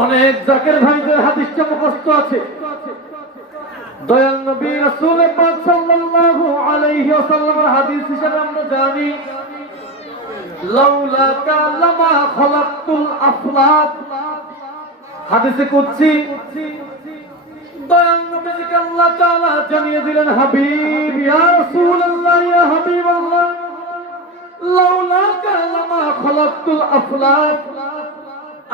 অনেক জাকের ভাইদের হাদিসটা মুখস্থ আছে। দয়াল নবী রাসূল পাক সাল্লাল্লাহু আলাইহি ওয়াসাল্লামের হাদিস হিসেবে আমরা জানি, লাউলা কালামা খলাকতুল আফলাক। হাদিসে কুদসি, দয়াল নবীকে আল্লাহ তাআলা জানিয়ে দিলেন, হাবিব, ইয়া রাসূলুল্লাহ, ইয়া হাবিবাল্লাহ, লাউলা কালামা খলাকতুল আফলাক।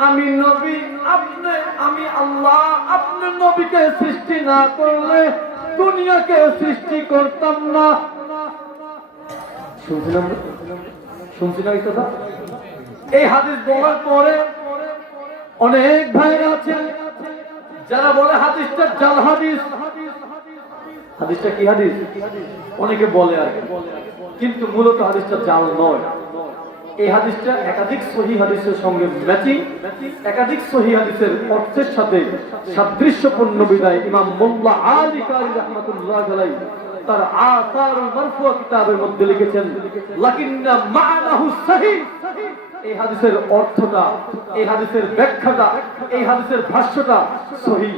আমি নবী, আপনি, আমি আল্লাহ। আপনি নবীকে সৃষ্টি না করলে দুনিয়াকে সৃষ্টি করতাম না। শুনছিলাম শুনছিলাম এই কথা? এই হাদিস বলার পরে অনেক ভাইরা আছেন, যারা বলে হাদিসটা জাল হাদিস। হাদিসটা কি হাদিস? অনেকে বলে আর। কিন্তু মূলত হাদিসটা জাল নয়। এই হাদিসটা একাধিক সহি হাদিসের সঙ্গে ম্যাচিং একাধিক সহি হাদিসের অর্থের সাথে সাদৃশ্যপূর্ণ বিদায় ইমাম মোল্লা আলী কারি রহমাতুল্লাহ আলাই তার আসারুল মারফুয়া কিতাবের মধ্যে লিখেছেন, লাকিন্না মা'নাহু সহিহ এই হাদিসের অর্থটা, এই হাদিসের ব্যাখ্যাটা, এই হাদিসের ভাষ্যটা সহি।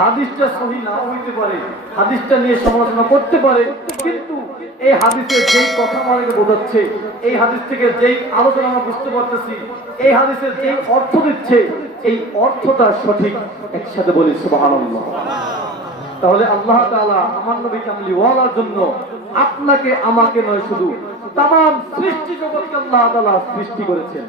হাদিসটা সহি নাও হইতে পারে, হাদিসটা নিয়ে সমালোচনা করতে পারে, কিন্তু এই হাদিসের যেই কথা আমাদেরকে বোঝাচ্ছে এই হাদিস থেকে যেই আলোচনা আমরা বুঝতে পারতেছি, এই হাদিসের যেই অর্থ দিচ্ছে, এই অর্থটা সঠিক। একসাথে বলি, সুবহানাল্লাহ। তাহলে আল্লাহ তাআলা আমার নবী কামলি ওয়ালার জন্য আপনাকে, আমাকে নয় শুধু তাম সৃষ্টি জগৎকে আল্লাহ তাআলা সৃষ্টি করেছেন।